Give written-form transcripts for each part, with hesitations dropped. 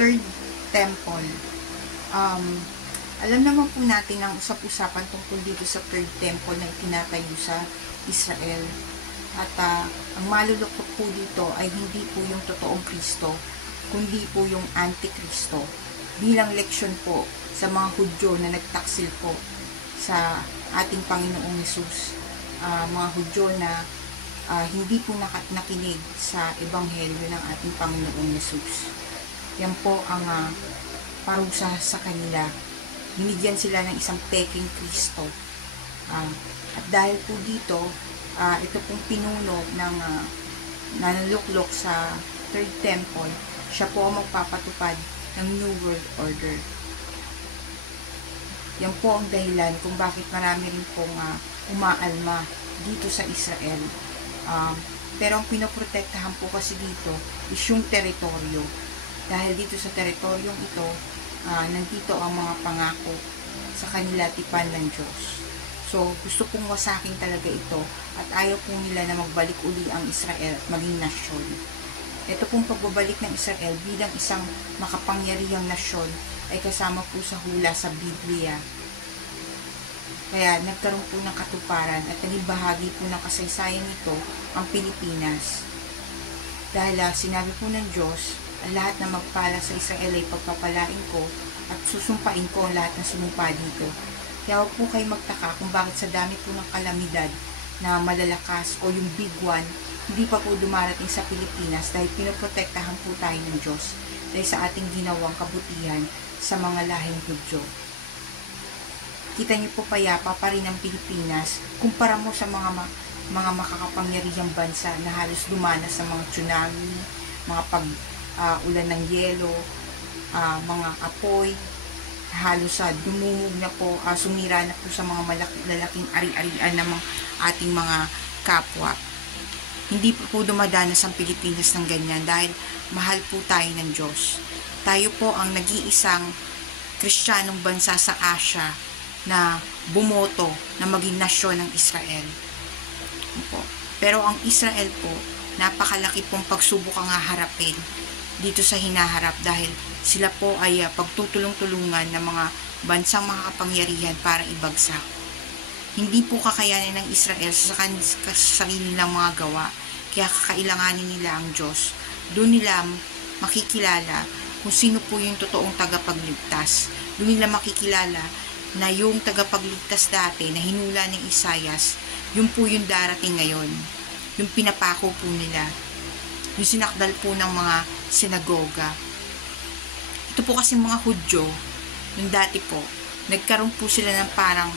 Third Temple. Alam naman po natin ang usap-usapan tungkol dito sa Third Temple na itinatayo sa Israel. At ang malulukot po dito ay hindi po yung totoong Kristo, kundi po yung Antikristo. Bilang leksyon po sa mga Hudyo na nagtaksil po sa ating Panginoong Hesus. Mga Hudyo na hindi po nakinig sa Ebanghelyo ng ating Panginoong Hesus. Yan po ang parusa sa kanila. Binigyan sila ng isang peking Kristo. At dahil po dito, ito pong pinuno ng nanuluklok sa Third Temple, siya po ang magpapatupad ng New World Order. Yan po ang dahilan kung bakit marami rin pong umaalma dito sa Israel. Pero ang pinoprotektahan po kasi dito is yung teritoryo. Dahil dito sa teritoryong ito, nandito ang mga pangako sa kanila tipan ng Diyos. So, gusto pong wasakin talaga ito at ayaw po nila na magbalik uli ang Israel at maging nasyon. Ito pong pagbabalik ng Israel bilang isang makapangyarihang nasyon ay kasama po sa hula sa Biblia. Kaya nagkaroon po ng katuparan at naging bahagi po ng kasaysayan nito ang Pilipinas. Dahil sinabi po ng Diyos, ang lahat na magpala sa Israel ay pagpapalain ko at susumpain ko ang lahat ng sumumpa dito. Kaya huwag po kayo magtaka kung bakit sa dami po ng kalamidad na malalakas o yung big one, hindi pa po dumarating sa Pilipinas dahil pinoprotektahan po tayo ng Diyos dahil sa ating ginawang kabutihan sa mga lahing Hudyo. Kita niyo po payapa pa rin ang Pilipinas kumpara mo sa mga makakapangyarihang bansa na halos dumanas sa mga tsunami, mga ulan ng yelo, mga apoy, halos dumumog na po, sumira na po sa mga lalaking ari-arian ng ating mga kapwa. Hindi po dumadanas ang Pilipinas ng ganyan dahil mahal po tayo ng Diyos. Tayo po ang nag-iisang Kristiyanong bansa sa Asia na bumoto na maging nasyon ng Israel. Pero ang Israel po, napakalaki pong pagsubok ang haharapin dito sa hinaharap dahil sila po ay pagtutulong-tulungan ng mga bansang makakapangyarihan para ibagsak. Hindi po kakayanin ng Israel sa sarili nilang mga gawa, kaya kakailanganin nila ang Diyos. Doon nila makikilala kung sino po yung totoong tagapagligtas. Doon nila makikilala na yung tagapagligtas dati na hinula ng Isaias, yun po yung darating ngayon. Yung pinapako po nila. Yung sinakdal po ng mga sinagoga. Ito po kasi mga Hudyo, yung dati po, nagkaroon po sila ng parang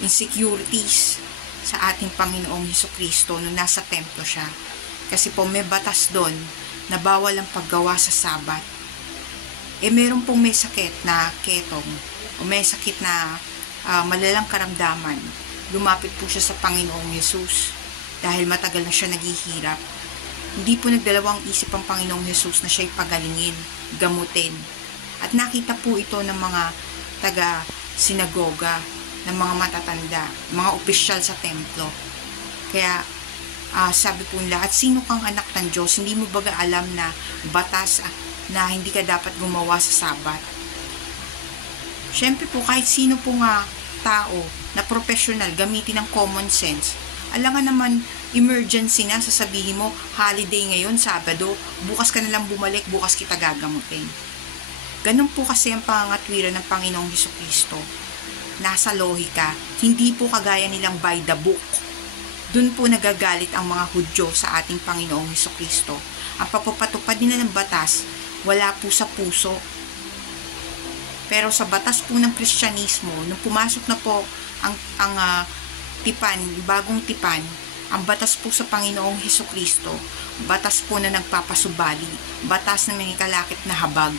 insecurities sa ating Panginoong Hesukristo nung nasa templo siya. Kasi po may batas doon na bawal ang paggawa sa Sabat. Meron pong may sakit na ketong o may sakit na malalang karamdaman. Lumapit po siya sa Panginoong Hesus dahil matagal na siya naghihirap. Hindi po nagdalawang isip ang Panginoong Hesus na siya'y pagalingin, gamutin. At nakita po ito ng mga taga-sinagoga, ng mga matatanda, mga opisyal sa templo. Kaya sabi po nila, at sino kang anak ng Diyos? Hindi mo baga alam na batas na hindi ka dapat gumawa sa Sabat? Siyempre po, kahit sino po tao na professional, gamitin ng common sense. Alangan naman, emergency na, sasabihin mo, holiday ngayon, Sabado, bukas ka nalang bumalik, bukas kita gagamutin. Ganun po kasi ang pangangatwiran ng Panginoong Hesukristo. Nasa lohika, hindi po kagaya nilang by the book. Doon po nagagalit ang mga Hudyo sa ating Panginoong Hesukristo. Ang pagpapatupad nila ng batas, wala po sa puso. Pero sa batas po ng Kristyanismo, nung pumasok na po ang tipan, bagong tipan, ang batas po sa Panginoong Hesukristo, batas po na nagpapasubali, batas na may kalakip na habag.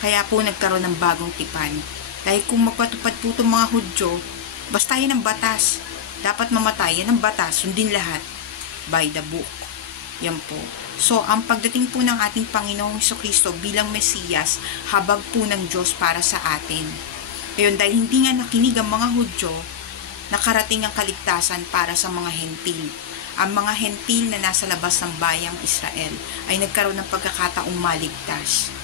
Kaya po nagkaroon ng bagong tipan. Dahil kung magpatupad po itong mga Hudyo, basta yan ang batas. Dapat mamatay, yan ang batas, sundin lahat. By the book. Yan po. So, ang pagdating po ng ating Panginoong Hesukristo bilang Mesiyas, habag po ng Diyos para sa atin. Ngayon, dahil hindi nga nakinig ang mga Hudyo, nakarating ang kaligtasan para sa mga hentil. ang mga hentil na nasa labas ng bayang Israel ay nagkaroon ng pagkakataong maligtas.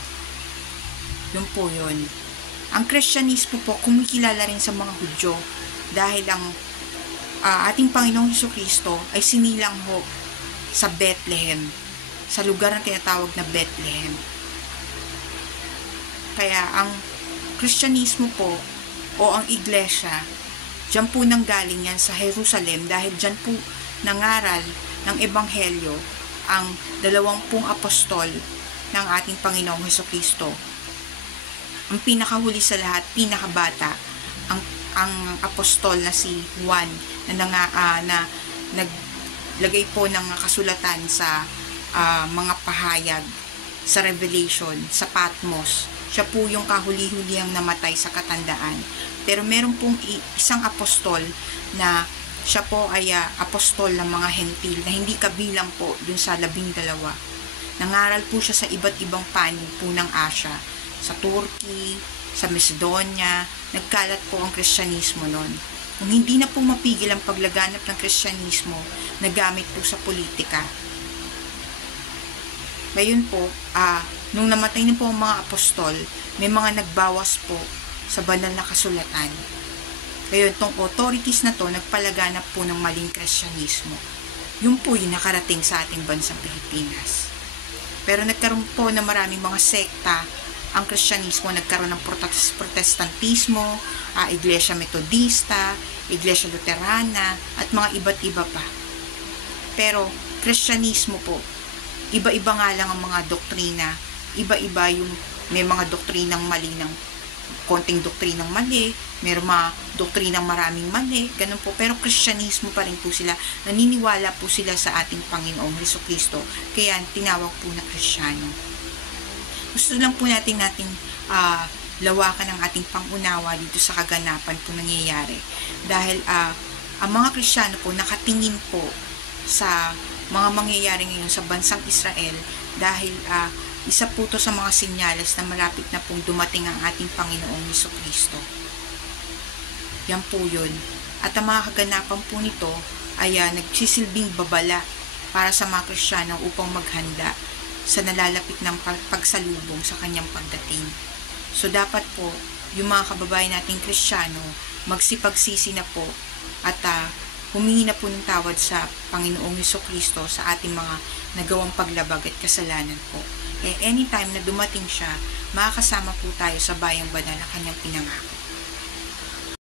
Yun po yun. Ang Kristyanismo po kumikilala rin sa mga Hudyo dahil ang ating Panginoong Hesukristo ay sinilang ho sa Bethlehem, sa lugar na tinatawag na Bethlehem. Kaya ang Kristyanismo po o ang Iglesia, diyan po nanggaling yan sa Jerusalem dahil diyan po nangaral ng Ebanghelyo ang 20 apostol ng ating Panginoong Hesukristo. Ang pinakahuli sa lahat, pinakabata, ang apostol na si Juan na naglagay po ng kasulatan sa mga pahayag sa Revelation, sa Patmos. Siya po yung kahuli-hulihang namatay sa katandaan. Pero meron pong isang apostol na siya po ay apostol ng mga hentil na hindi kabilang po dun sa 12. Nangaral po siya sa iba't ibang panig po ng Asia, sa Turkey, sa Macedonia. Nagkalat po ang Kristyanismo noon. Kung hindi na po mapigil ang paglaganap ng Kristyanismo, nagamit po sa politika. Ngayon po, nung namatay na po ang mga apostol, may mga nagbawas po sa banal na kasulatan. Ngayon, itong authorities na to, nagpalaganap po ng maling Kristyanismo. Yun po yung nakarating sa ating bansang Pilipinas. Pero nagkaroon po na maraming mga sekta ang Kristyanismo, nagkaroon ng Protestantismo, Iglesia Metodista, Iglesia Luterana, at mga iba't iba pa. Pero, Kristyanismo po, iba-iba nga lang ang mga doktrina, iba-iba yung may mga doktrinang mali ng konting doktrinang mali, may mga doktrinang maraming mali, ganun po. Pero Kristyanismo pa rin po sila, naniniwala po sila sa ating Panginoong Hesukristo, kaya tinawag po na Kristiyano. Gusto lang po nating lawakan ang ating pangunawa dito sa kaganapan po nangyayari. Dahil ang mga Kristiyano po nakatingin po sa mga mangyayari ngayon sa bansang Israel dahil isa po to sa mga senyales na malapit na pong dumating ang ating Panginoong Hesukristo. Yan po yun. At ang mga kaganapan po nito ay nagsisilbing babala para sa mga Kristiyano upang maghanda sa nalalapit ng pagsalubong sa kanyang pagdating. So dapat po, yung mga kababayan nating Kristiyano, magsipagsisi na po at humingi na po ng tawad sa Panginoong Hesukristo sa ating mga nagawang paglabag at kasalanan po. Anytime na dumating siya, makakasama po tayo sa bayang banal na kanyang pinangako.